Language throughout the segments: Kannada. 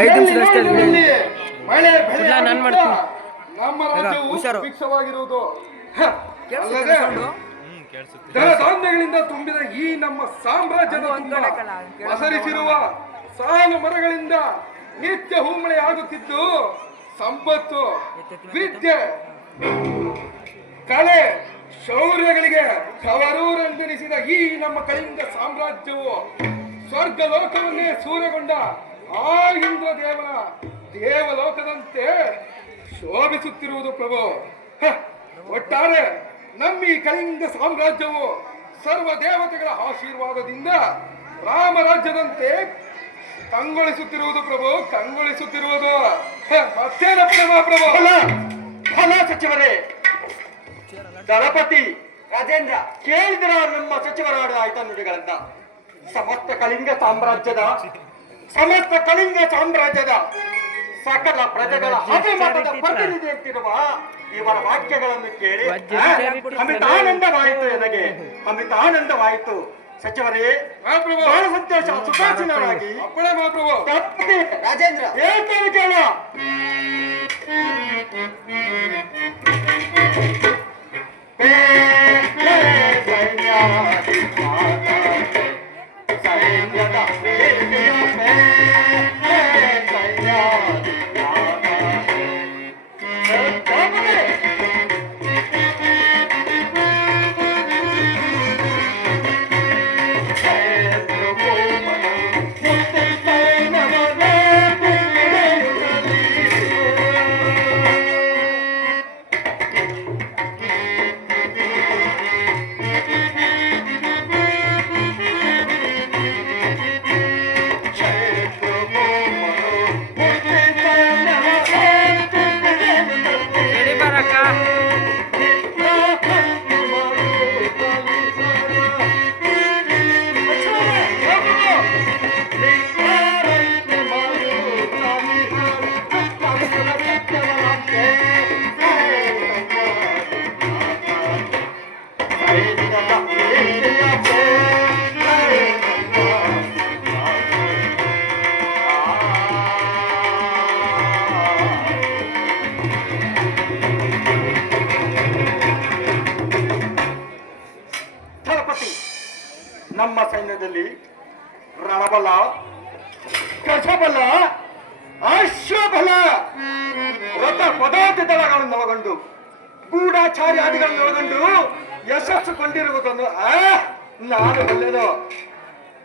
ಐದು ನಿಮಿಷ ಅಷ್ಟೇ ಮಳೆ ಬೆಳೆ ಇಲ್ಲ, ನಾನ್ ಮಾಡ್ತೀನಿ. ನಮ್ಮ ರಾಜ್ಯವು ಅಲ್ಲದೆ ಸೌಂಡು? ತುಂಬಿದ ಈ ನಮ್ಮ ಸಾಮ್ರಾಜ್ಯದ ಹೆಸರಿಸಿರುವ ಪಸರಿಸಿರುವ ಸಾಲು ಮರಗಳಿಂದ ನಿತ್ಯ ಹೂಮಳೆ ಆಗುತ್ತಿದ್ದು ಸಂಪತ್ತು ವಿದ್ಯೆ ಕಲೆ ಶೌರ್ಯಗಳಿಗೆ ಕವರೂರೆಂದೆನಿಸಿದ ಈ ನಮ್ಮ ಕಳಿಂಗ ಸಾಮ್ರಾಜ್ಯವು ಸ್ವರ್ಗ ಲೋಕವನ್ನೇ ಸೂರ್ಯಗೊಂಡ ಆ ಇಂದ್ರ ದೇವ ದೇವಲೋಕದಂತೆ ಶೋಭಿಸುತ್ತಿರುವುದು ಪ್ರಭು. ಒಟ್ಟಾರೆ ನಮ್ಮ ಈ ಕಳಿಂಗ ಸಾಮ್ರಾಜ್ಯವು ಸರ್ವ ದೇವತೆಗಳ ಆಶೀರ್ವಾದದಿಂದ ರಾಮರಾಜ್ಯದಂತೆ ಕಂಗೊಳಿಸುತ್ತಿರುವುದು ಪ್ರಭು, ಕಂಗೊಳಿಸುತ್ತಿರುವುದು. ಮತ್ತೇನಪ್ಪ ಪ್ರಭು ಫಲ ಸಚಿವರೇ. ದಳಪತಿ ರಾಜೇಂದ್ರ ಕೇಳಿದ್ರ ನಮ್ಮ ಸಚಿವರಾದ ಆಯ್ತ ನುಡಿಗಳನ್ನ. ಸಮಸ್ತ ಕಳಿಂಗ ಸಾಮ್ರಾಜ್ಯದ ಸಮಸ್ತ ಕಳಿಂಗ ಸಾಮ್ರಾಜ್ಯದ ಸಕಲ ಪ್ರಜೆಗಳ ಅಭಿಮತದ ಪ್ರತಿನಿಧಿ ಅಂತಿರುವ ಇವರ ವಾಕ್ಯಗಳನ್ನು ಕೇಳಿ ಅಮಿತ್ ಆ, ಸೇರಿಬಿಟ್ಟು ಅಮಿತ ಆನಂದವಾಯಿತು ನನಗೆ ಅಮಿತ ಆನಂದವಾಯಿತು. ಸಚಿವರೇ ಮಹಾಪ್ರಭು! ಬಹಳ ಸಂತೋಷ ಸುಖಾಸೀನರಾಗಿ ರಾಜೇಂದ್ರ! ಹೇಳ್ತೇನೆ ಕೇಳ ರೆಡಿ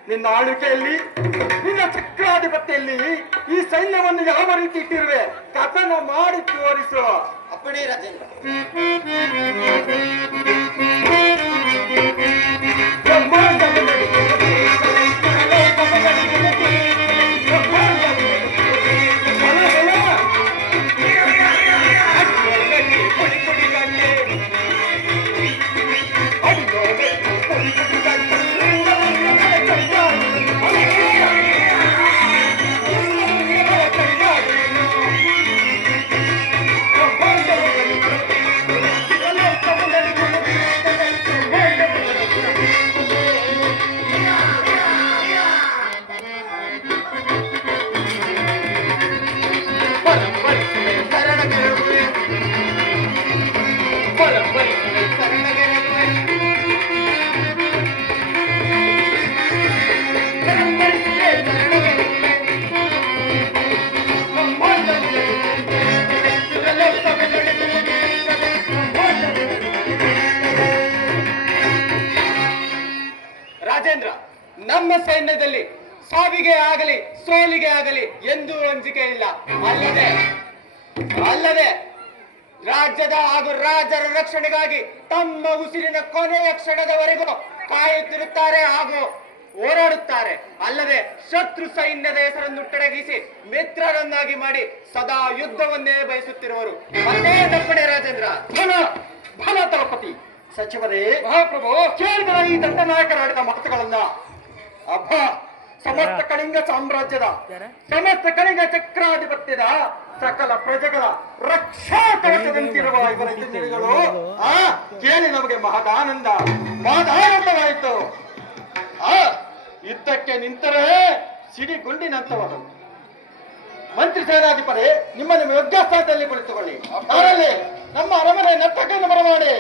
ನಿನ್ನ ಆಳ್ವಿಕೆಯಲ್ಲಿ ನಿನ್ನ ಚಕ್ರಾಧಿಪತ್ಯಲ್ಲಿ ಈ ಸೈನ್ಯವನ್ನು ಯಾವ ರೀತಿ ಇಟ್ಟಿರುವೆ? ಕಥನ ಮಾಡಿ ತೋರಿಸು. ಅಪ್ಪಣೆ ರಾಜೇಂದ್ರ. ಆಗಲಿ ಎಂದೂ ಅಂಜಿಕೆ ಇಲ್ಲ. ಅಲ್ಲದೆ ಅಲ್ಲದೆ ರಾಜ್ಯದ ಹಾಗೂ ರಾಜರ ರಕ್ಷಣೆಗಾಗಿ ತಮ್ಮ ಉಸಿರಿನ ಕೊನೆಯ ಕ್ಷಣದವರೆಗೂ ಕಾಯುತ್ತಿರುತ್ತಾರೆ ಹಾಗೂ ಹೋರಾಡುತ್ತಾರೆ. ಅಲ್ಲದೆ ಶತ್ರು ಸೈನ್ಯದ ಹೆಸರನ್ನು ತೊಡಗಿಸಿ ಮಿತ್ರರನ್ನಾಗಿ ಮಾಡಿ ಸದಾ ಯುದ್ಧವನ್ನೇ ಬಯಸುತ್ತಿರುವರು. ಅದೇ ದಪ್ಪಣೆ ರಾಜೇಂದ್ರ. ಧನ ಫಲ ತಳಪತಿ ಸಚಿವರೇ ಮಹಾಪ್ರಭು. ಕೇಳಿದ ಈ ದಂಡನಾಯಕರಾಡಿದ ಮಾತುಗಳನ್ನ. ಅಬ್ಬ ಸಮಸ್ತ ಕಳಿಂಗ ಸಾಮ್ರಾಜ್ಯದ ಸಮಸ್ತ ಕಳಿಂಗ ಚಕ್ರಾಧಿಪತ್ಯದ ಸಕಲ ಪ್ರಜೆಗಳ ರಕ್ಷಾ ಕವಚದಂತಿರುವ ಇವರ ಚಿಂತನೆಗಳು ಆ ಕೇಳಿ ನಮಗೆ ಮಹದಾನಂದ. ಮಹದಾನಂದವಾಯಿತು. ಆ ಯುದ್ಧಕ್ಕೆ ನಿಂತರೆ ಸಿಡಿಗುಂಡಿನಂತವರು ಮಂತ್ರಿ ಸೇನಾಧಿಪತಿ ನಿಮ್ಮ ನಿಮ್ಮ ಯೋಗ್ಯ ಸ್ಥಾನದಲ್ಲಿ ಕುಳಿತುಕೊಳ್ಳಿ ನಮ್ಮ ಅರಮನೆ ನರ್ತಕನ್ನು ಬರಮಾಡಿ.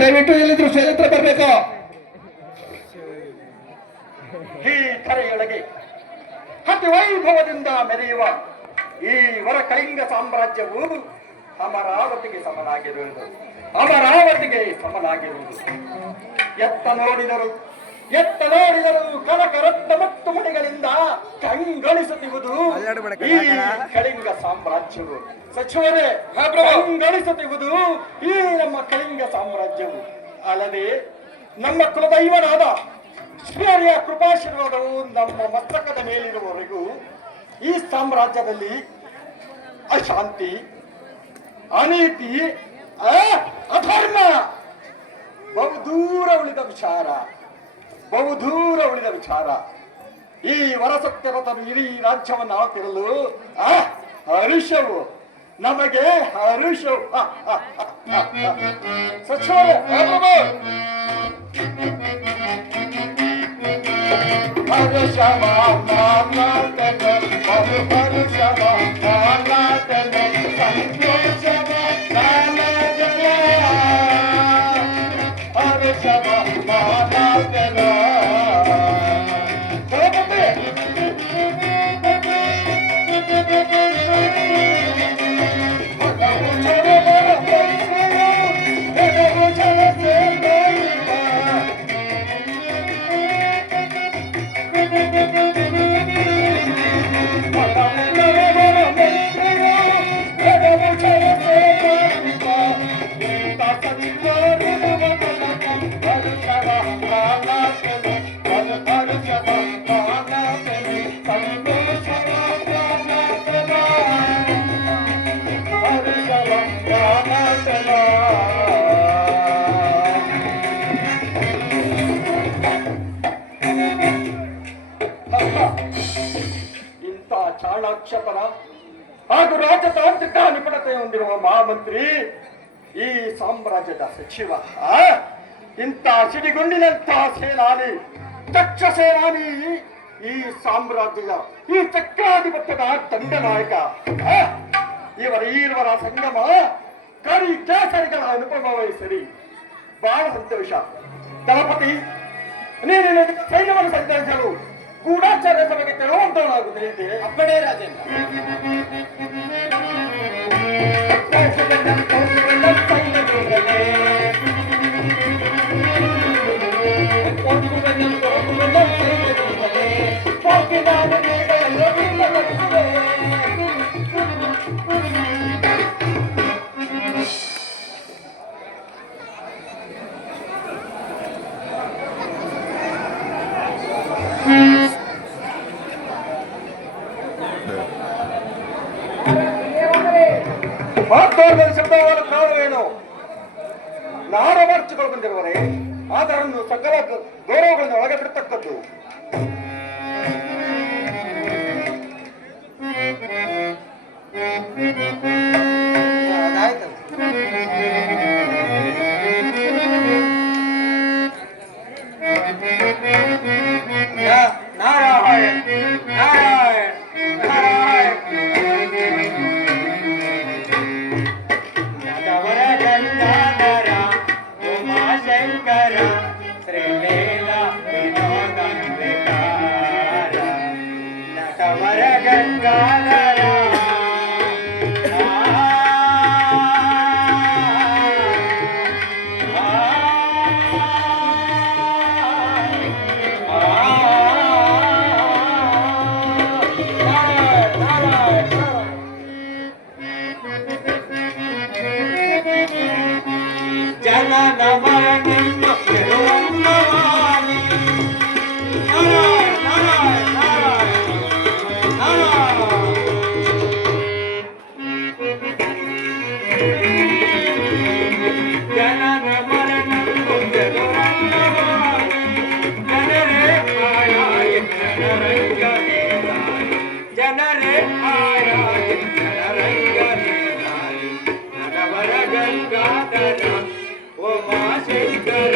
ದಯವಿಟ್ಟು ಎಲ್ಲಿದ್ರು ಶೈಲತ್ರ ಬರಬೇಕು. ಈ ಕರೆಯೊಳಗೆ ಅತಿ ವೈಭವದಿಂದ ಮೆರೆಯುವ ಈ ವರ ಕಳಿಂಗ ಸಾಮ್ರಾಜ್ಯವು ಅಮರಾವತಿಗೆ ಸಮನಾಗಿರುವುದು. ಅಮರಾವತಿಗೆ ಸಮನಾಗಿರುವುದು. ಎತ್ತ ನೋಡಿದರು ಎತ್ತ ನೋಡಿದರೂ ಕನಕ ರತ್ನ ಮತ್ತು ಮಣಿಗಳಿಂದ ಕಂಗಳಿಸುತ್ತಿರುವುದು ಈ ಕಳಿಂಗ ಸಾಮ್ರಾಜ್ಯವು. ಸಚಿವರೇ ಕಂಗಳಿಸುತ್ತಿರುವುದು ಈ ನಮ್ಮ ಕಳಿಂಗ ಸಾಮ್ರಾಜ್ಯವು. ಅಲ್ಲದೆ ನಮ್ಮ ಕುಲದೈವನಾದ ಶ್ರೀಹರಿಯ ಕೃಪಾಶೀರ್ವಾದವು ನಮ್ಮ ಮಸ್ತಕದ ಮೇಲಿರುವವರೆಗೂ ಈ ಸಾಮ್ರಾಜ್ಯದಲ್ಲಿ ಅಶಾಂತಿ ಅನೀತಿ ಅಧರ್ಮ ಬಹುದೂರ ಉಳಿದ ವಿಚಾರ. ಬಹುದೂರ ಉಳಿದ ವಿಚಾರ. ಈ ವರಸತ್ಯವ್ರತನು ಇಡೀ ರಾಜ್ಯವನ್ನು ಆಳ್ತಿರಲು ಹರುಷವು ನಮಗೆ ಹರುಷವು ಸಚಿವ ರಾಜತಾಂತ್ರಿಕ ನಿಪುಣತೆ ಹೊಂದಿರುವ ಮಹಾಮಂತ್ರಿ ಈ ಸಾಮ್ರಾಜ್ಯದ ಸಚಿವ, ಆ? ಇಂಥ ಸಿಡಿಗುಂಡಿನಂತಹ ಸೇನಾನಿ ದಕ್ಷ ಸೇನಾನಿ ಈ ಸಾಮ್ರಾಜ್ಯದ ಈ ಚಕ್ರಾಧಿಪತ್ಯದ ದಂಡನಾಯಕ ಆ? ಇವರ ಈರ್ವರ ಸಂಗಮ, ಕರಿ ಕೇಸರಿಗಳ ಅನುಭವವೇ ಸರಿ ಬಹಳ ಸಂತೋಷ ದಳಪತಿ, ನೀನು ಸೈನ್ಯವನ್ನು ಸಂಚರಿಸಲು ಗೂಢಾಚಾರ್ಯ ಸಭೆಗೆ ತೆರಳುವಂತವನಾಗುತ್ತದೆ ಅಪ್ಪಣೆ ರಾಜೇಂದ್ರ ನಾಡ ಮಾರ್ಚ್ಗಳು ಬಂದಿರುವರೆ. ಆದರನ್ನು ಸಕಲ ಗೌರವಗಳನ್ನು ಒಳಗೆ ಬಿಡ್ತಕ್ಕದ್ದು. ನಾರಾಯಣ ஜன நமரண day.